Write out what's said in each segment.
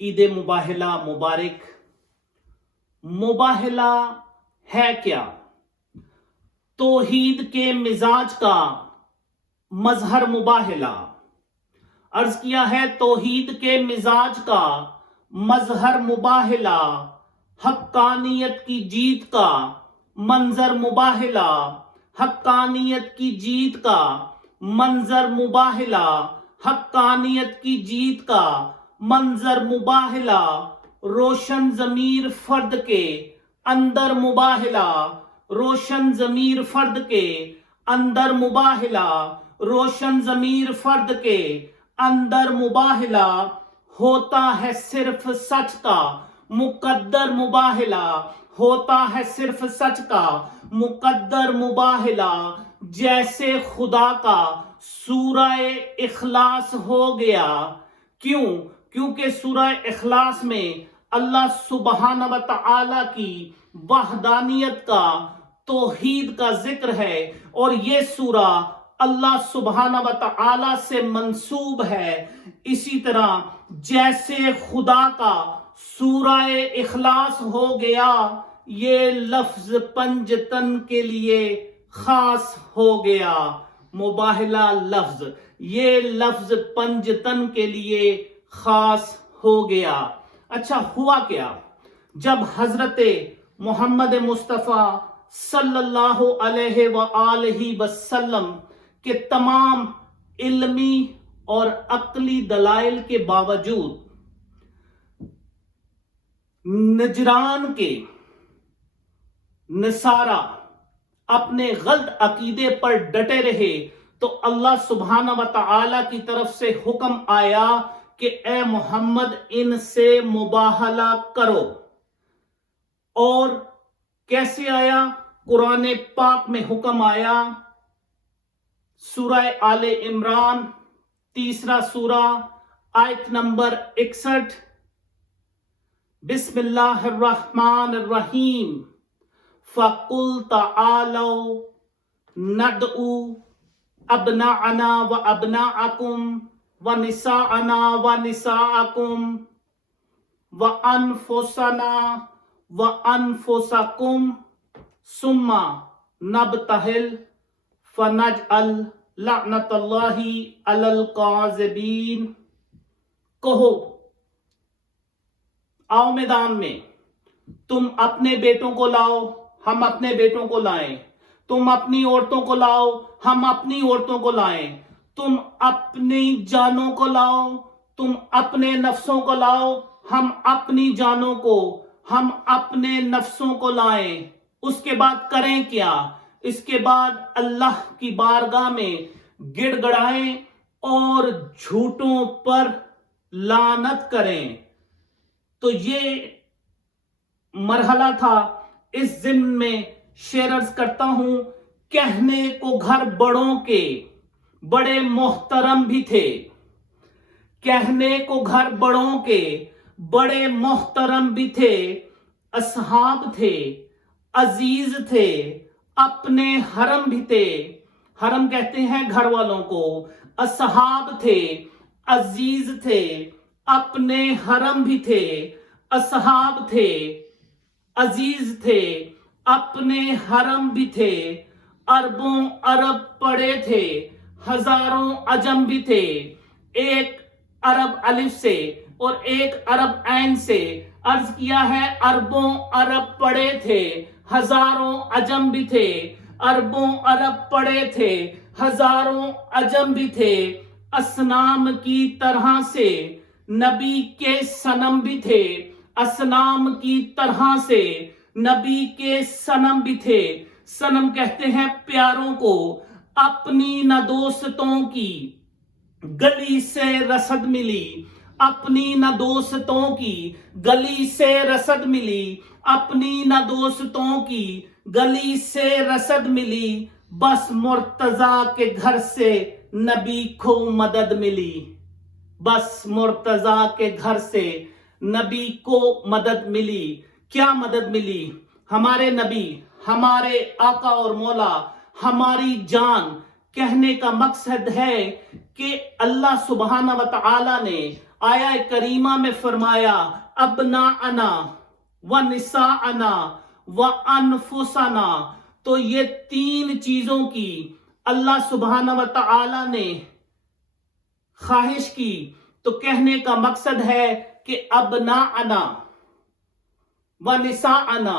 عید مباہلہ مبارک۔ مباہلہ ہے کیا؟ توحید کے مزاج کا مظہر مباہلہ۔ عرض کیا ہے توحید کے مزاج کا مظہر مباہلہ، حقانیت کی جیت کا منظر مباہلہ، حقانیت کی جیت کا منظر مباہلہ، حقانیت کی جیت کا منظر مباہلہ، روشن ضمیر فرد کے اندر مباہلہ، روشن ضمیر فرد کے اندر مباہلہ، روشن ضمیر فرد کے اندر مباہلہ، ہوتا ہے صرف سچ کا مقدر مباہلہ، ہوتا ہے صرف سچ کا مقدر مباہلہ، جیسے خدا کا سورہ اخلاص ہو گیا۔ کیوں؟ کیونکہ سورہ اخلاص میں اللہ سبحانہ و تعالی کی وحدانیت کا، توحید کا ذکر ہے، اور یہ سورہ اللہ سبحانہ و تعالی سے منسوب ہے۔ اسی طرح جیسے خدا کا سورہ اخلاص ہو گیا، یہ لفظ پنجتن کے لیے خاص ہو گیا۔ مباہلہ لفظ، یہ لفظ پنجتن کے لیے خاص ہو گیا۔ اچھا ہوا کیا؟ جب حضرت محمد مصطفیٰ صلی اللہ علیہ وآلہ وسلم کے تمام علمی اور عقلی دلائل کے باوجود نجران کے نصارہ اپنے غلط عقیدے پر ڈٹے رہے، تو اللہ سبحانہ و تعالی کی طرف سے حکم آیا کہ اے محمد ان سے مباہلہ کرو۔ اور کیسے آیا؟ قرآن پاک میں حکم آیا، سورہ آل عمران 3 سورہ آیت نمبر 61، بسم اللہ الرحمن الرحیم، فَقُلْ تَعَالَوْا نَدْعُ أَبْنَاءَنَا وَأَبْنَاءَكُمْ وَنِسَاءَنَا وَنِسَاءَكُمْ وَأَنفُسَنَا وَأَنفُسَكُمْ ثُمَّ نَبْتَهِلْ فَنَجْعَلْ لَعْنَةَ اللَّهِ عَلَى الْكَاذِبِينَ۔ کہو، آؤ میدان میں، تم اپنے بیٹوں کو لاؤ، ہم اپنے بیٹوں کو لائیں، تم اپنی عورتوں کو لاؤ، ہم اپنی عورتوں کو لائیں، تم اپنی جانوں کو لاؤ، تم اپنے نفسوں کو لاؤ، ہم اپنی جانوں کو، ہم اپنے نفسوں کو لائیں۔ اس کے بعد کریں کیا؟ اس کے بعد اللہ کی بارگاہ میں گڑ گڑائیں اور جھوٹوں پر لعنت کریں۔ تو یہ مرحلہ تھا۔ اس ضمن میں شعر عرض کرتا ہوں، کہنے کو گھر بڑوں کے بڑے محترم بھی تھے، کہنے کو گھر بڑوں کے بڑے محترم بھی تھے، اصحاب تھے، عزیز تھے، اپنے حرم بھی تھے۔ حرم کہتے ہیں گھر والوں کو۔ اصحاب تھے، عزیز تھے، اپنے حرم بھی تھے، اصحاب تھے، عزیز تھے، اپنے حرم بھی تھے، اربوں عرب پڑے تھے، ہزاروں عجم بھی تھے۔ ایک عرب الف سے اور ایک عرب عین سے عرض کیا ہے، اربوں عرب پڑے تھے، ہزاروں عجم بھی تھے، اربوں عرب پڑے تھے، ہزاروں عجم بھی تھے، اصنام کی طرح سے نبی کے صنم بھی تھے، اصنام کی طرح سے نبی کے صنم بھی تھے۔ صنم کہتے ہیں پیاروں کو۔ اپنی نہ دوستوں کی گلی سے رسد ملی، اپنی نہ دوستوں کی گلی سے رسد ملی، اپنی نہ دوستوں کی گلی سے رسد ملی، بس مرتضیٰ کے گھر سے نبی کو مدد ملی، بس مرتضیٰ کے گھر سے نبی کو مدد ملی۔ کیا مدد ملی؟ ہمارے نبی، ہمارے آقا اور مولا، ہماری جان۔ کہنے کا مقصد ہے کہ اللہ سبحانہ و تعالی نے آیا کریمہ میں فرمایا ابناءنا و نساءنا و انفسنا، تو یہ تین چیزوں کی اللہ سبحانہ و تعالی نے خواہش کی، تو کہنے کا مقصد ہے کہ ابناءنا و نساءنا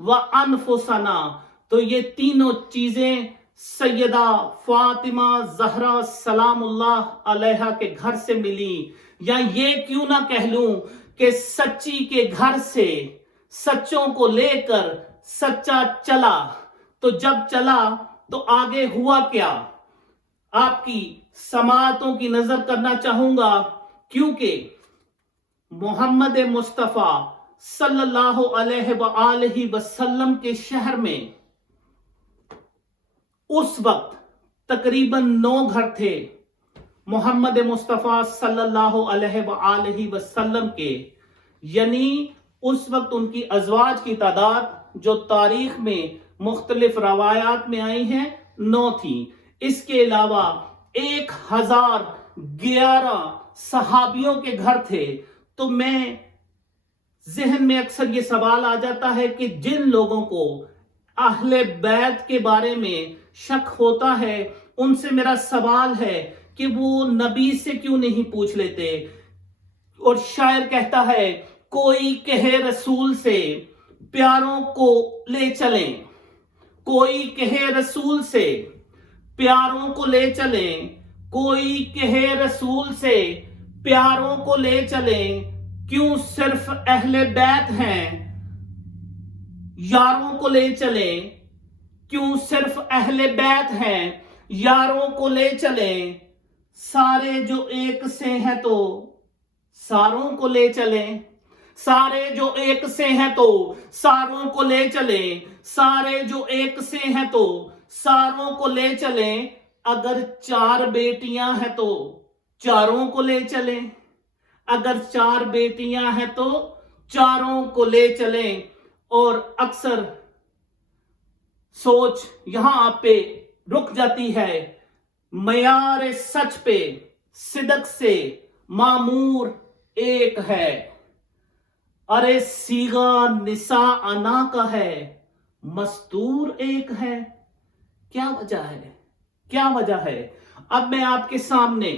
و انفسنا، تو یہ تینوں چیزیں سیدہ فاطمہ زہرا سلام اللہ علیہا کے گھر سے ملی، یا یہ کیوں نہ کہہ لوں کہ سچی کے گھر سے سچوں کو لے کر سچا چلا، تو جب چلا تو آگے ہوا کیا؟ آپ کی سماعتوں کی نظر کرنا چاہوں گا، کیونکہ محمد مصطفیٰ صلی اللہ علیہ وآلہ وسلم کے شہر میں اس وقت تقریباً 9 گھر تھے محمد مصطفیٰ صلی اللہ علیہ وآلہ وسلم کے، یعنی اس وقت ان کی ازواج کی تعداد جو تاریخ میں مختلف روایات میں آئی ہیں 9 تھیں، اس کے علاوہ 1011 صحابیوں کے گھر تھے۔ تو میں ذہن میں اکثر یہ سوال آ جاتا ہے کہ جن لوگوں کو اہل بیت کے بارے میں شک ہوتا ہے، ان سے میرا سوال ہے کہ وہ نبی سے کیوں نہیں پوچھ لیتے؟ اور شاعر کہتا ہے کوئی کہے رسول سے پیاروں کو لے چلیں، کوئی کہے رسول سے پیاروں کو لے چلیں، کوئی کہے رسول سے پیاروں کو لے چلیں، کیوں صرف اہل بیت ہیں یاروں کو لے چلیں، کیوں صرف اہل بیت ہیں یاروں کو لے چلیں، سارے جو ایک سے ہیں تو ساروں کو لے چلیں، سارے جو ایک سے ہیں تو ساروں کو لے چلیں، سارے جو ایک سے ہیں تو ساروں کو لے چلیں، اگر 4 بیٹیاں ہیں تو چاروں کو لے چلیں، اگر 4 بیٹیاں ہیں تو چاروں کو لے چلیں۔ اور اکثر سوچ یہاں آپ پہ رک جاتی ہے، معیار سچ پہ صدق سے معمور ایک ہے، ارے صیغہ نساءنا کا ہے مستور ایک ہے۔ کیا وجہ ہے؟ کیا وجہ ہے؟ اب میں آپ کے سامنے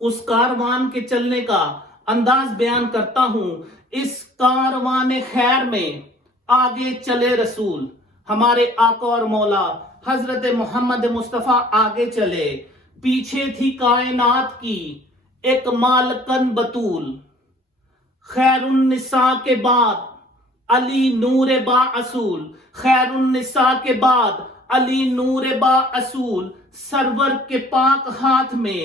اس کاروان کے چلنے کا انداز بیان کرتا ہوں۔ اس کاروان خیر میں آگے چلے رسول، ہمارے آقا اور مولا حضرت محمد مصطفیٰ آگے چلے، پیچھے تھی کائنات کی ایک مالکن بطول، خیر النساء کے بعد علی نور با اصول، خیر النساء کے بعد علی نور با اصول، سرور کے پاک ہاتھ میں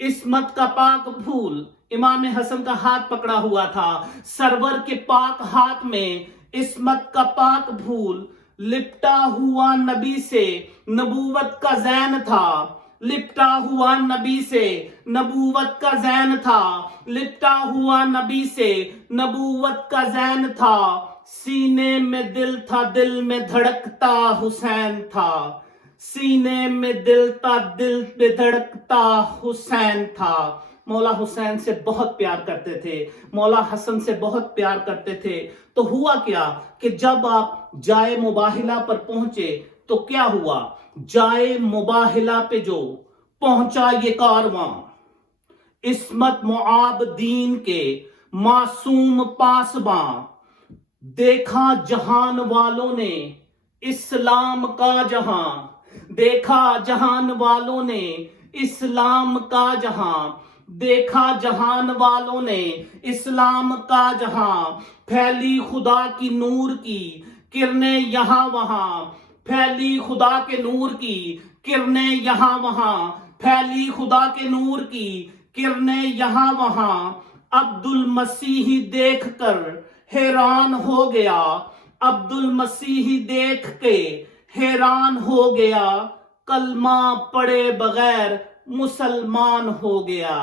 عصمت کا پاک پھول، امام حسن کا ہاتھ پکڑا ہوا تھا، سرور کے پاک ہاتھ میں عصمت کا پاک پھول، لپٹا ہوا نبی سے نبوت کا زین تھا، لپٹا ہوا نبی سے نبوت کا زین تھا، لپٹا ہوا نبی سے نبوت کا زین تھا، سینے میں دل تھا دل میں دھڑکتا حسین تھا، سینے میں دل تھا دل میں دھڑکتا حسین تھا۔ مولا حسین سے بہت پیار کرتے تھے، مولا حسن سے بہت پیار کرتے تھے۔ تو ہوا کیا کہ جب آپ جائے مباہلہ پر پہنچے تو کیا ہوا؟ جائے مباہلہ پہ جو پہنچا یہ کارواں، عصمت معاب دین کے معصوم پاسباں، دیکھا جہان والوں نے اسلام کا جہاں، دیکھا جہان والوں نے اسلام کا جہاں، دیکھا جہان والوں نے اسلام کا جہاں، پھیلی خدا کی نور کی کرنیں یہاں وہاں، پھیلی خدا کے نور کی کرنیں یہاں وہاں، پھیلی خدا کے نور کی کرنیں یہاں وہاں، عبد المسیح دیکھ کر حیران ہو گیا، عبد المسیح دیکھ کے حیران ہو گیا، کلمہ پڑھے بغیر مسلمان ہو گیا۔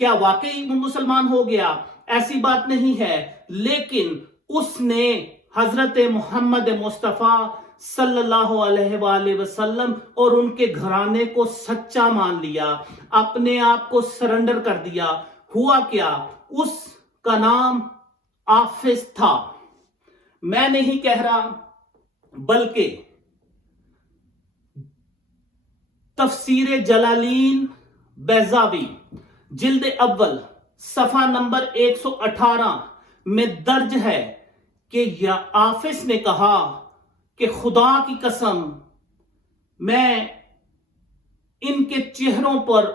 کیا واقعی وہ مسلمان ہو گیا؟ ایسی بات نہیں ہے، لیکن اس نے حضرت محمد مصطفیٰ صلی اللہ علیہ وآلہ وسلم اور ان کے گھرانے کو سچا مان لیا، اپنے آپ کو سرنڈر کر دیا۔ ہوا کیا؟ اس کا نام حافظ تھا۔ میں نہیں کہہ رہا، بلکہ تفسیر جلالین بیضاوی جلد اول صفحہ نمبر 118 میں درج ہے کہ حافظ نے کہا کہ خدا کی قسم میں ان کے چہروں پر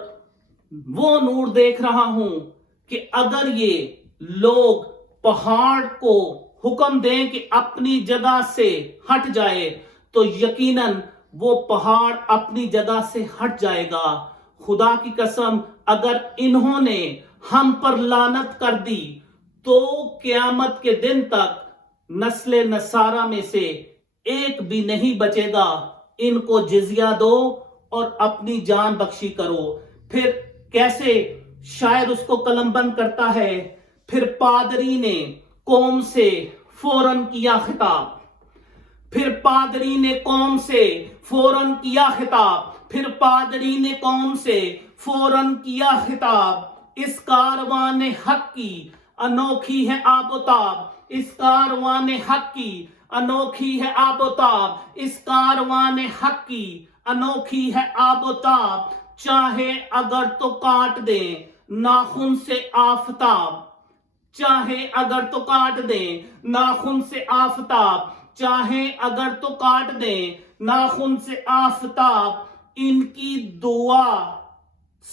وہ نور دیکھ رہا ہوں کہ اگر یہ لوگ پہاڑ کو حکم دیں کہ اپنی جگہ سے ہٹ جائے تو یقیناً وہ پہاڑ اپنی جگہ سے ہٹ جائے گا۔ خدا کی قسم اگر انہوں نے ہم پر لعنت کر دی تو قیامت کے دن تک نسل نصارہ میں سے ایک بھی نہیں بچے گا۔ ان کو جزیہ دو اور اپنی جان بخشی کرو۔ پھر کیسے شاعر اس کو قلم بند کرتا ہے، پھر پادری نے قوم سے فوراً کیا خطاب، پھر پادری نے قوم سے فوراً کیا خطاب، پھر پادری نے قوم سے فوراً کیا خطاب، اس کاروان حق کی انوکھی ہے آب و تاب، اس کاروان حق کی انوکھی ہے آب و تاب، اس کاروان حق کی انوکھی ہے آب و تاب، چاہے اگر تو کاٹ دیں ناخن سے آفتاب، چاہے اگر تو کاٹ دیں ناخن سے آفتاب، چاہے اگر تو کاٹ دیں ناخن سے آفتاب، ان کی دعا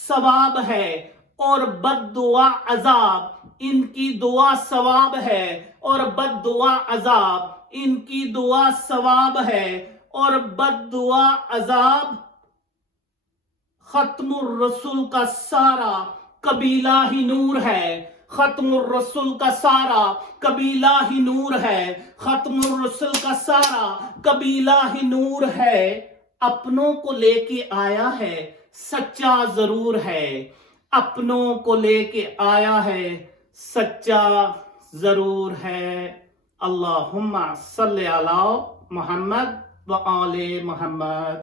ثواب ہے اور بد دعا عذاب، ان کی دعا ثواب ہے اور بد دعا عذاب، ان کی دعا ثواب ہے اور بد دعا عذاب۔ ختم الرسول کا سارا قبیلہ ہی نور ہے، ختم الرسول کا سارا قبیلہ ہی نور ہے، ختم الرسول کا سارا قبیلہ ہی نور ہے، اپنوں کو لے کے آیا ہے سچا ضرور ہے، اپنوں کو لے کے آیا ہے سچا ضرور ہے۔ اللہم صلی علی محمد و آل محمد۔